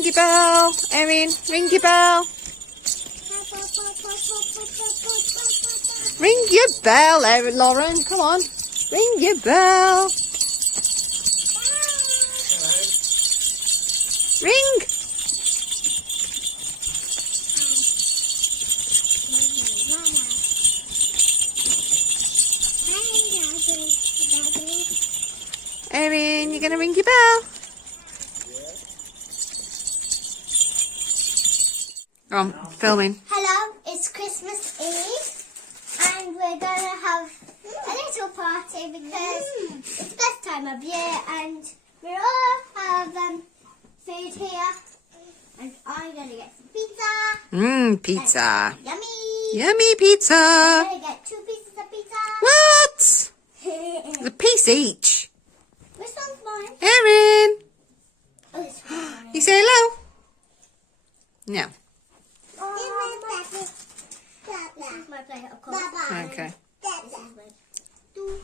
Ring your bell, Erin. Ring your bell. Ring your bell, Erin. Lauren. Come on. Ring your bell. Ring. Erin, you're going to ring your bell. I'm filming. Hello, it's Christmas Eve and we're going to have a little party because it's the best time of year and we all have food here and I'm going to get some pizza. Pizza. Yummy. Yummy pizza. I'm going to get 2 pieces of pizza. What? It's a piece each. Which one's mine? Erin. Oh, this one's mine. You say hello? No. This is my plate, of course. Okay. This is mine. Two.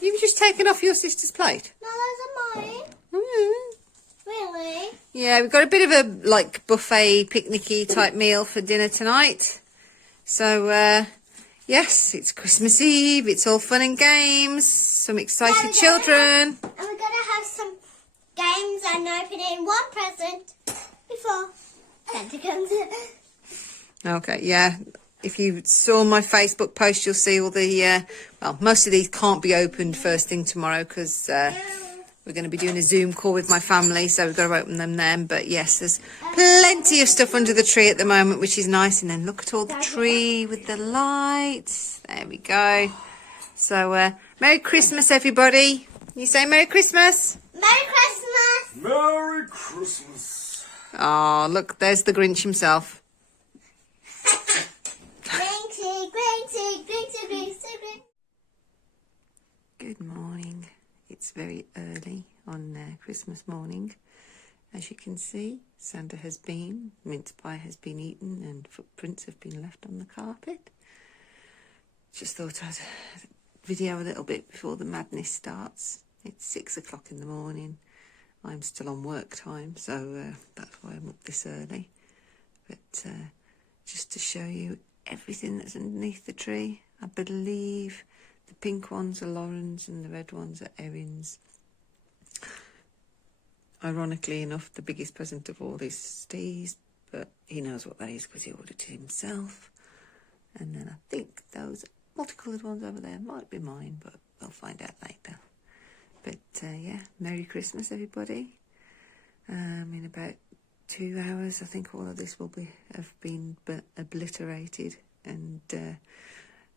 You've just taken off your sister's plate. No, those are mine. Mm. Really? Yeah, we've got a bit of a buffet picnicky type meal for dinner tonight. So yes, it's Christmas Eve. It's all fun and games. Some excited children. And we're going to have some games and opening one present before Santa comes in. Okay, yeah. If you saw my Facebook post, you'll see all the, well, most of these can't be opened first thing tomorrow because we're going to be doing a Zoom call with my family, so we've got to open them then. But yes, there's plenty of stuff under the tree at the moment, which is nice. And then look at all the tree with the lights. There we go. So, Merry Christmas, everybody. You say Merry Christmas? Merry Christmas! Merry Christmas. Oh, look, there's the Grinch himself. Good morning. It's very early on Christmas morning. As you can see, Santa has been, mince pie has been eaten and footprints have been left on the carpet. Just thought I'd video a little bit before the madness starts. It's 6 o'clock in the morning. I'm still on work time, so that's why I'm up this early. But just to show you everything that's underneath the tree. I believe the pink ones are Lauren's and the red ones are Erin's. Ironically enough, the biggest present of all is Steve's, but he knows what that is because he ordered it himself. And then I think those multicoloured ones over there might be mine, but we'll find out later. But yeah, Merry Christmas, everybody. In about 2 hours, I think all of this will have been obliterated, and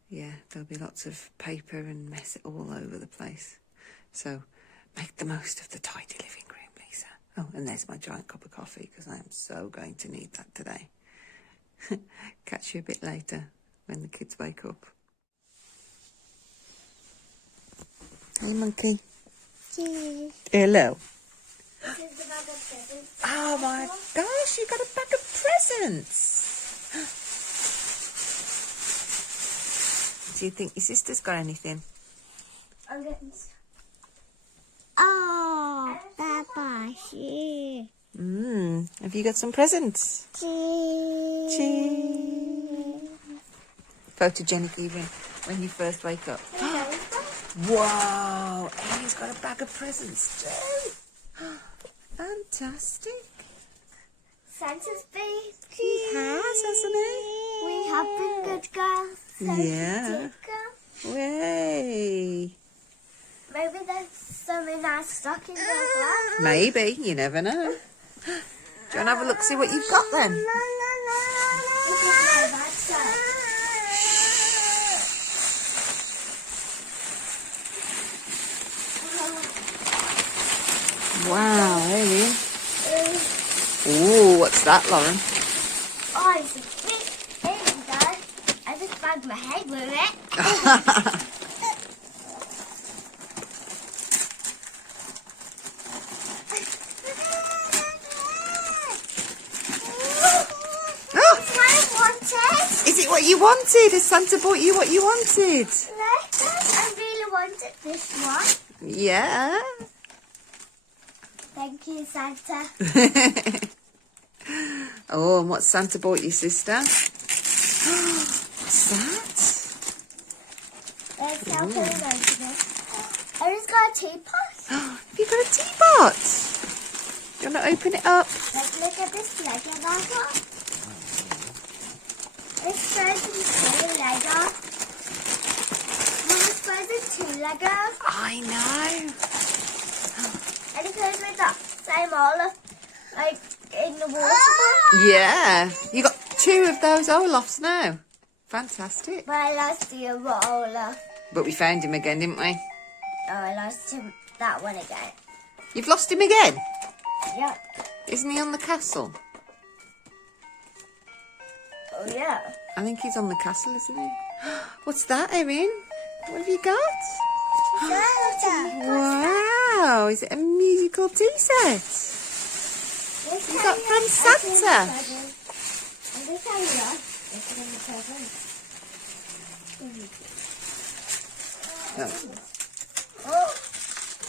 yeah, there'll be lots of paper and mess all over the place. So make the most of the tidy living room, Lisa. Oh, and there's my giant cup of coffee because I am so going to need that today. Catch you a bit later when the kids wake up. Hey, monkey. Cheese. Hello. This is the bag of presents. Oh my gosh, you got a bag of presents. Do you think your sister's got anything? I'm getting some. Oh, Papa, cheese. Have you got some presents? Cheese. Cheese. Photogenic even when you first wake up. Whoa, Erin's got a bag of presents too. Fantastic. Santa's been. He has, hasn't he? We have been good girls. Santa's Yeah. good girl. Way. Maybe there's some in our stockings as well. Maybe, you never know. Do you want to have a look, see what you've got then? This is my bad side. Wow, Erin. Ooh, what's that, Lauren? Oh, it's a big thing, Dad. I just banged my head with it. Is it what you wanted? Has Santa bought you what you wanted? I really wanted this one. Yeah. Thank you, Santa. Oh, and what Santa bought your sister? What's that? Let's help her open it. Erin got a teapot. Have you got a teapot? Do you want to open it up? Let's look at this Lego Lego. It's frozen 2 Lego. Mama's frozen 2 Legos. I know. And it goes with that same Olaf, like in the water. Yeah. You got 2 of those Olafs now. Fantastic. But I lost the other Olaf. But we found him again, didn't we? Oh, I lost him, that one again. You've lost him again? Yeah. Isn't he on the castle? Oh, yeah. I think he's on the castle, isn't he? What's that, Erin? What have you got? Santa. Wow, is it a musical tea set? You got from Santa. And this time you lost. It's in the present. Oh,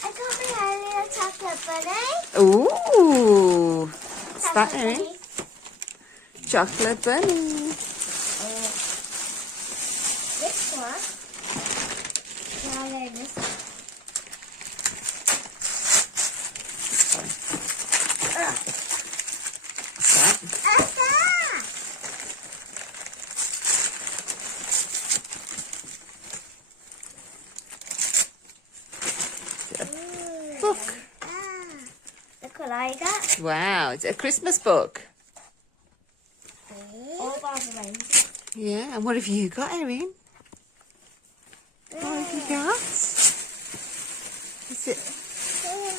I got me a little chocolate bunny. Ooh, what's that, Chocolate Erin? bunny. Chocolate bunny. This one. Now I learn this one. What's that? Book. Look what I got. Wow, is it a Christmas book? All about the rainbow. Yeah, and what have you got, Erin? What have you got? Is it? What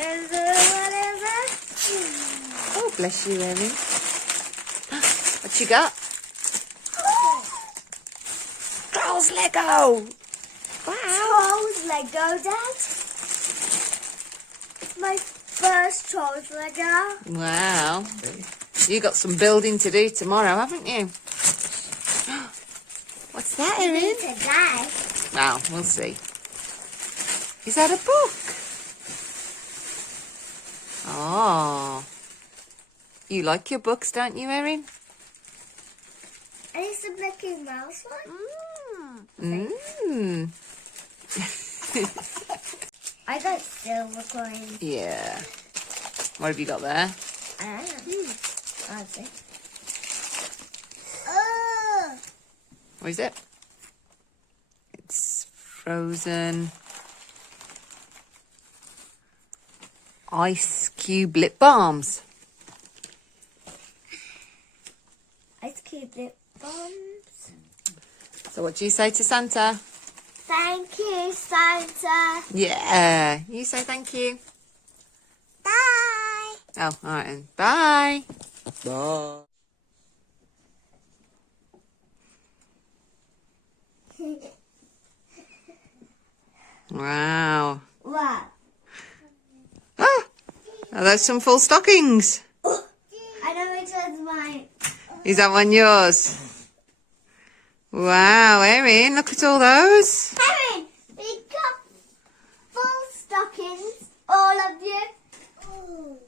is it? What is it? Oh, bless you, Erin. What you got? Trolls Lego! Wow. Trolls Lego, Dad. It's my first Trolls Lego. Wow. You got some building to do tomorrow, haven't you? What's that, Erin? Today. Well, we'll see. Is that a book? Oh. You like your books, don't you, Erin? And it's a Mickey Mouse one. Mmm. I got silver coins. Yeah. What have you got there? I don't know. I'll see. Oh! What is it? It's frozen ice cube lip balms. Ice cube lip balms. So what do you say to Santa? Thank you, Santa. Yeah. You say thank you. Bye. Oh, all right then. Bye. Bye. Wow. What? Ah, are those some full stockings? I know which one's mine. Is that one yours? Wow, Erin, look at all those. Erin, we got full stockings. All of you.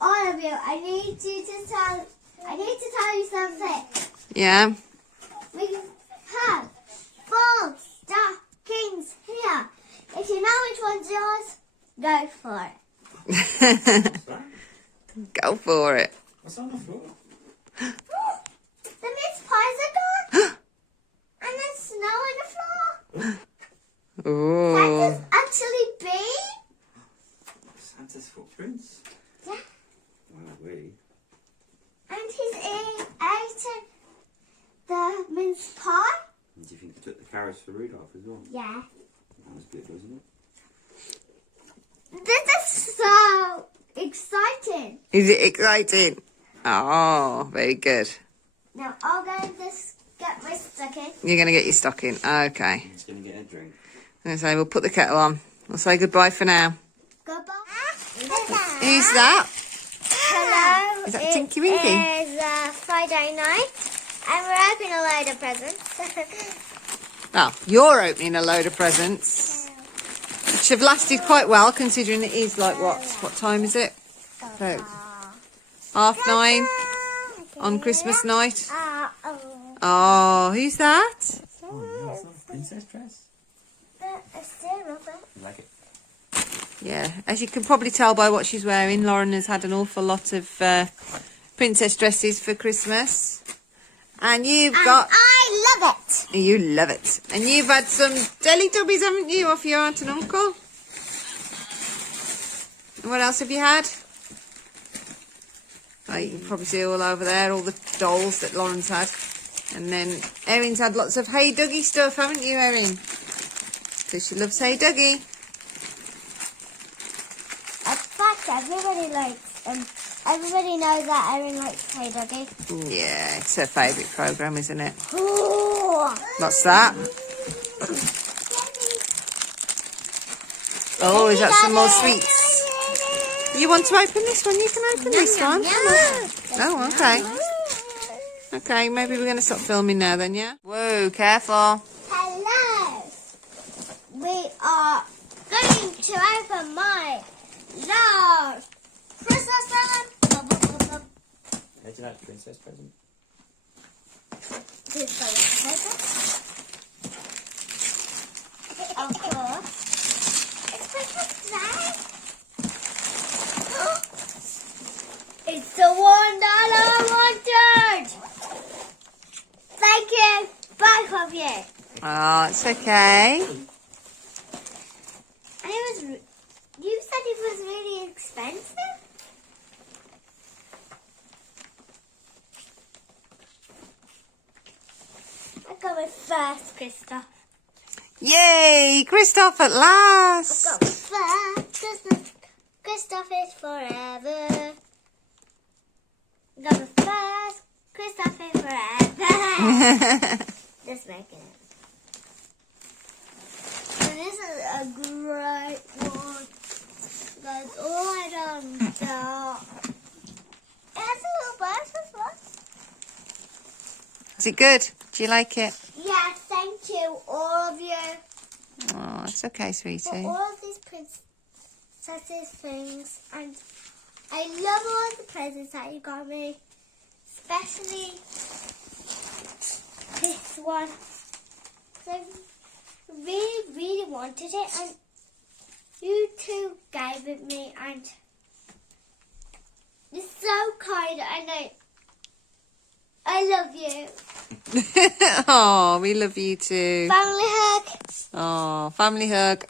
All of you. I need to tell you something. Yeah. We have full stockings here. If you know which one's yours, go for it. Go for it. What's on the floor? The mince pies are gone. And there's snow on the floor. Ooh. Santa's actually been. Santa's footprints? Yeah. Wow, we. And he's eaten the mince pie. Do you think he took the carrots for Rudolph as well? Yeah. That was good, wasn't it? This is so exciting. Is it exciting? Oh, very good. Now I'll go and just get my stocking. You're going to get your stocking. Okay. He's going to get a drink. I'm going to say we'll put the kettle on. We'll say goodbye for now. Goodbye. Who's that? Hello. Is that Tinky Winky? It is Friday night. And we're opening a load of presents. Well, you're opening a load of presents, which have lasted quite well, considering it is like what time is it? So, 9:30 on Christmas night. Oh, who's that? Oh, yeah, princess dress. You like it? Yeah, as you can probably tell by what she's wearing, Lauren has had an awful lot of princess dresses for Christmas. And you've got... I love it. You love it. And you've had some Teletubbies, haven't you, off your aunt and uncle? And what else have you had? Oh, you can probably see all over there, all the dolls that Lauren's had. And then Erin's had lots of Hey Dougie stuff, haven't you, Erin? Because she loves Hey Dougie. In fact, everybody knows that Erin likes Hey Dougie. Yeah, it's her favourite programme, isn't it? Ooh. What's that? Oh, is that some more sweets? You want to open this one? You can open this one. Oh, okay. Okay, maybe we're going to stop filming now then, yeah? Whoa, careful. Hello. We are going to open my large Christmas present. How'd you like the princess present? This is the present. Of course. It's Christmas today. It's the one that I wanted. Thank you, both of you. Oh, it's okay. And you said it was really expensive? I got my first Christoph. Yay, Christoph at last. I got my first Christmas. Christoph is forever. I got my first Christoph is forever. Just making it. So this is a great one. That's all I done. It has a little bird as well. Is it good? Do you like it? Yes, thank you, all of you, Oh, it's okay, for sweetie. all of these princesses things. And I love all the presents that you got me, especially this one. 'Cause I really, really wanted it, and you two gave it me, and you're so kind, and I love you. Oh, we love you too. Family hug. Oh, family hug.